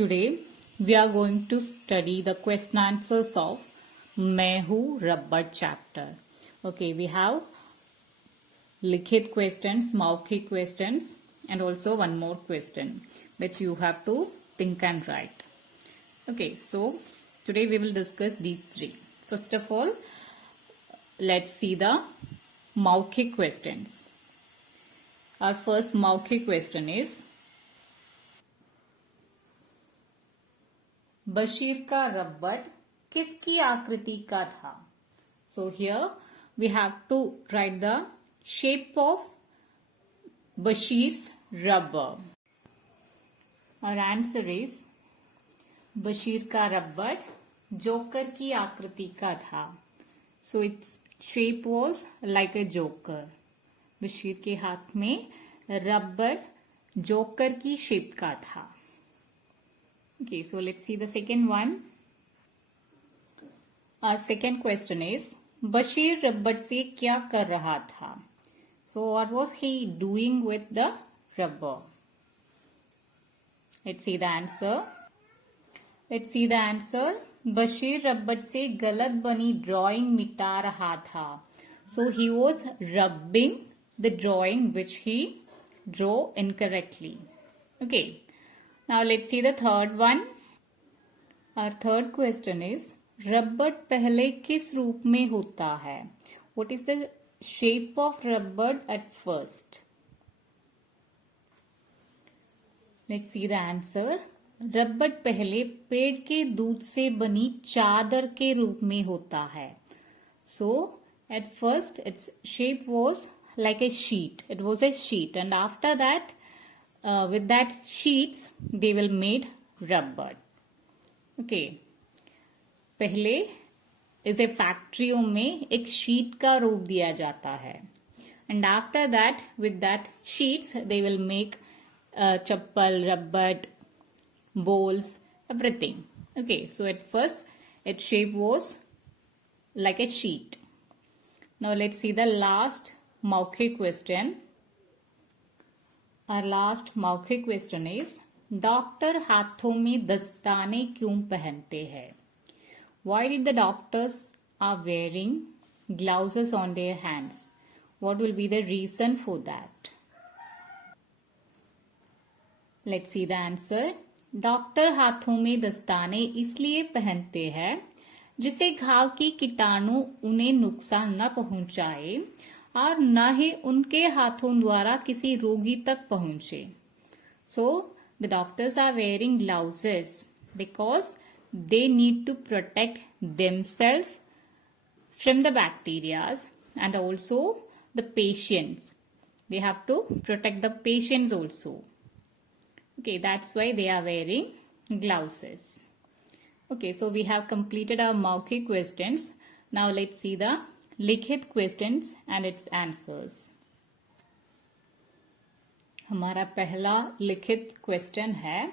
Today we are going to study the question answers of मैं हूँ rubber chapter. Okay, we have लिखित questions, मौखिक questions, and also one more question which you have to think and write. Okay, so today we will discuss these three. First of all, let's see the मौखिक questions. Our first मौखिक question is Bashir का rubber किसकी आकृति का था? So here we have to write the shape of Bashir's rubber. Our answer is Bashir का rubber joker की आकृति का था. So its shape was like a joker. Bashir के हाथ में रबर जोकर की शेप का था. Okay, so let's see the second one. Our second question is Bashir rubber से क्या कर रहा था? So what was he doing with the rubber? Let's see the answer. Let's see the answer. Bashir rubber से गलत बनी ड्राइंग मिटा रहा था. So he was rubbing the drawing which he drew incorrectly. Okay. Now let's see the third one. Our third question is rubber पहले किस रूप में होता है? What is the shape of rubber at first? Let's see the answer. Rubber पहले पेड़ के दूध से बनी चादर के रूप में होता है. So at first its shape was like a sheet. It was a sheet, and after that with that sheets they will made rubber. Okay. पहले इसे फैक्ट्रियों में एक शीट का रूप दिया जाता है, and after that with that sheets they will make chappal, rubber, bowls, everything. Okay, so at first its shape was like a sheet. Now let's see the last मौखिक question. Our last मौखिक question is doctor हाथों में दस्ताने क्यों पहनते हैं? Why did the doctors are wearing gloves on their hands? What will be the reason for that? Let's see the answer. Doctor हाथों में दस्ताने इसलिए पहनते हैं जिससे घाव की कीटाणु उन्हें नुकसान न पहुंचाए और न ही उनके हाथों द्वारा किसी रोगी तक पहुंचे. So the doctors are wearing gloves because they need to protect themselves from the bacteria and also the patients. They have to protect the patients also. Okay, that's why they are wearing gloves. Okay, so we have completed our मौखिक questions. Now let's see the लिखित questions and its answers. हमारा पहला लिखित question है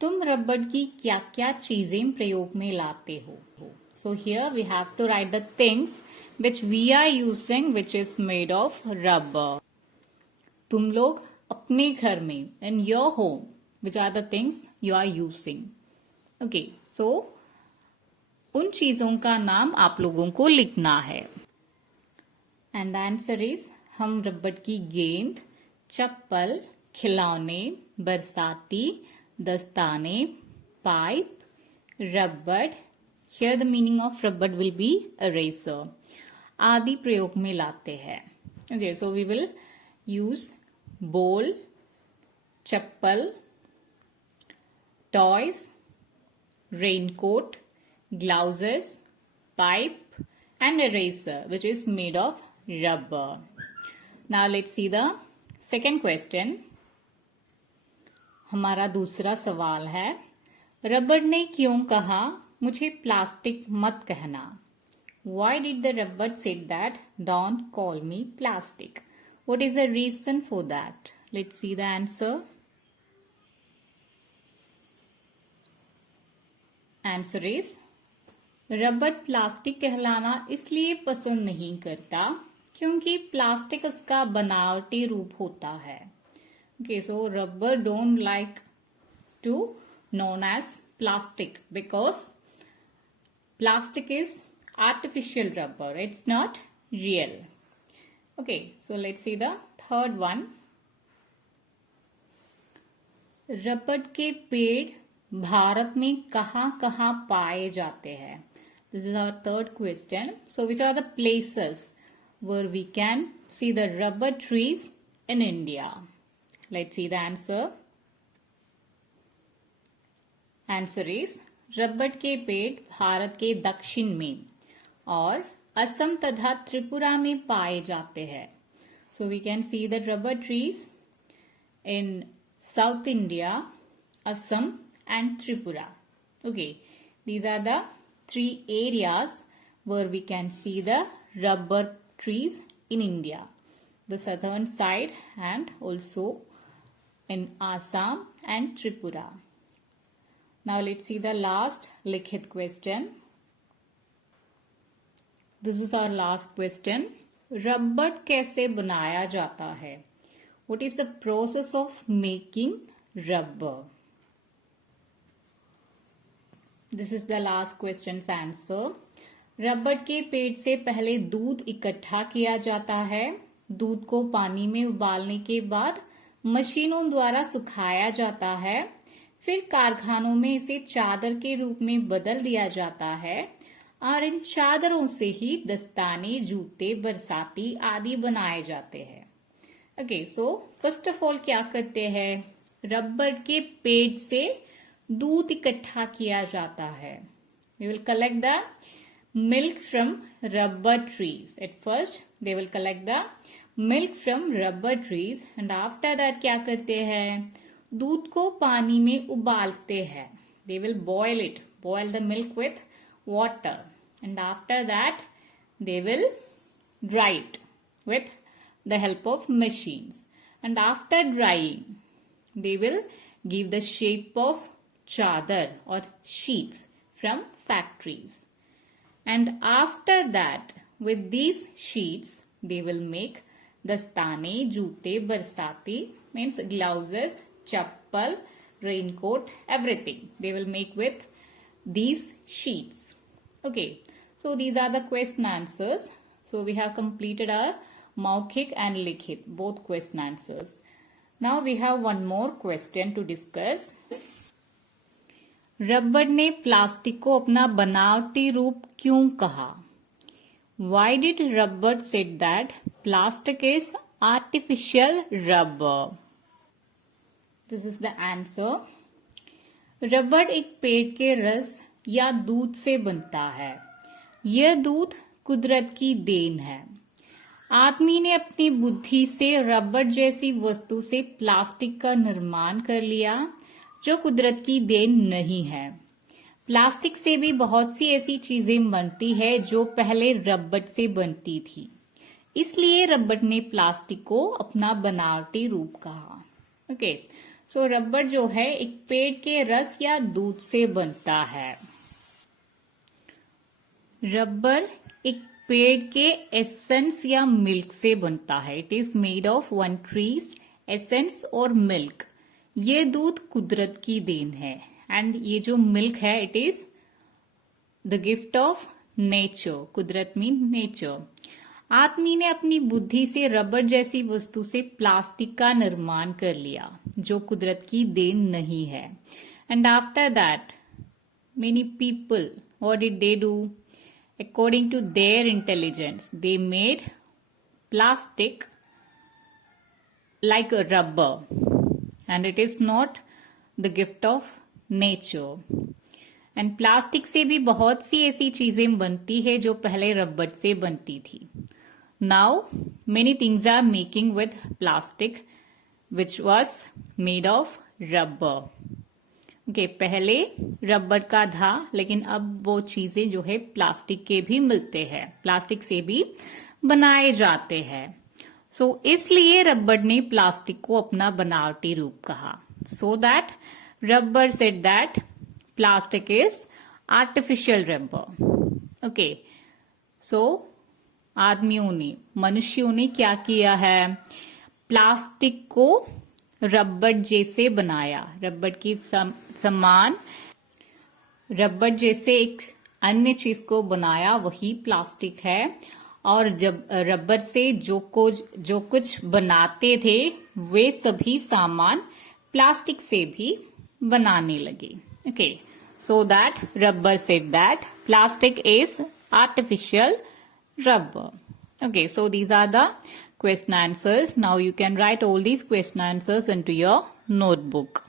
तुम rubber की क्या क्या चीजें प्रयोग में लाते हो? So here we have to write the things which we are using which is made of rubber. तुम लोग अपने घर में in your home which are the things you are using. Okay, so उन चीजों का नाम आप लोगों को लिखना है. And the answer is हम रबर की गेंद, चप्पल, खिलौने, बरसाती, दस्ताने, pipe, rubber, here the meaning of rubber will be eraser, आदि प्रयोग में लाते हैं. Okay, so we will use bowl, chappal, toys, raincoat, gloves, pipe and eraser which is made of rubber. Now let's see the second question. हमारा दूसरा सवाल है rubber ने क्यों कहा मुझे प्लास्टिक मत कहना? Why did the rubber say that don't call me plastic? What is the reason for that? Let's see the answer. Answer is rubber plastic कहलाना इसलिए पसंद नहीं करता क्योंकि प्लास्टिक उसका बनावटी रूप होता है. Okay, so rubber don't like to known as plastic because plastic is artificial rubber. It's not real. Okay, so let's see the third one. रबड़ के पेड़ भारत में कहाँ कहाँ पाए जाते हैं? This is our third question. So which are the places where we can see the rubber trees in India? Let's see the answer. Answer is रबड़ के पेड़ भारत के दक्षिण में और असम तथा त्रिपुरा में पाए जाते हैं. So we can see the rubber trees in South India, Assam and Tripura. Okay, these are the three areas where we can see the rubber trees in India. The southern side and also in Assam and Tripura. Now let's see the last लिखित question. This is our last question. रबड़ कैसे बनाया जाता है? What is the process of making rubber? This is the last question's answer. रबड़ के पेड़ से पहले दूध इकट्ठा किया जाता है. दूध को पानी में उबालने के बाद मशीनों द्वारा सुखाया जाता है. फिर कारखानों में इसे चादर के रूप में बदल दिया जाता है और इन चादरों से ही दस्ताने, जूते, बरसाती आदि बनाए जाते हैं. Okay, so first of all क्या करते हैं? रबड़ के पेड़ से दूध इकट्ठा किया जाता है. We will collect the milk from rubber trees. At first they will collect the milk from rubber trees and after that क्या करते हैं? दूध को पानी में उबालते हैं. They will boil it, boil the milk with water and after that they will dry it with the help of machines, and after drying they will give the shape of chadar or sheets from factories, and after that with these sheets they will make dastane, joote, barsati means gloves, chappal, raincoat, everything they will make with these sheets. Okay, so these are the question answers. So we have completed our Maukhik and Likhit, both question answers. Now we have one more question to discuss. रबड़ ने plastic को अपना बनावटी रूप क्यों कहा? Why did rubber said that plastic is artificial rubber? This is the answer. रबड़ एक पेड़ के रस या दूध से बनता है. यह दूध कुदरत की देन है. आदमी ने अपनी बुद्धि से रबड़ जैसी वस्तु से प्लास्टिक का निर्माण कर लिया जो कुदरत की देन नहीं है. प्लास्टिक से भी बहुत सी ऐसी चीजें बनती है जो पहले रबड़ से बनती थी. इसलिए रबड़ ने प्लास्टिक को अपना बनावटी रूप कहा. ओके, सो रबड़ जो है एक पेड़ के रस या दूध से बनता है. रबड़ एक पेड़ के एसेंस या मिल्क से बनता है. It is made of one trees essence और मिल्क. ये दूध कुदरत की देन है एंड ये जो मिल्क है it is the gift of nature. कुदरत मीन नेचर. आदमी ने अपनी बुद्धि से रबड़ जैसी वस्तु से प्लास्टिक का निर्माण कर लिया जो कुदरत की देन नहीं है. And after that many people what did they do? According to their intelligence, they made plastic like a rubber, and it is not the gift of nature. And plastic से भी बहुत सी ऐसी चीजें बनती है जो पहले रबड़ से बनती थी. Now many things are making with plastic, which was made of rubber. Okay, पहले रबड़ का था लेकिन अब वो चीजें जो है प्लास्टिक के भी मिलते हैं, प्लास्टिक से भी बनाए जाते हैं. सो इसलिए रबड़ ने प्लास्टिक को अपना बनावटी रूप कहा. So that rubber said that plastic is artificial rubber. Okay, so आदमियों ने, मनुष्यों ने क्या किया है? प्लास्टिक को रबड़ जैसे बनाया, रबड़ की समान रबड़ जैसे एक अन्य चीज को बनाया वही प्लास्टिक है। और जब रबड़ से जो कुछ बनाते थे वे सभी सामान प्लास्टिक से भी बनाने लगे। Okay, so that rubber said that plastic is artificial rubber. Okay, so these are the question answers. Now you can write all these question answers into your notebook.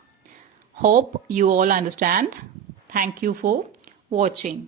Hope you all understand. Thank you for watching.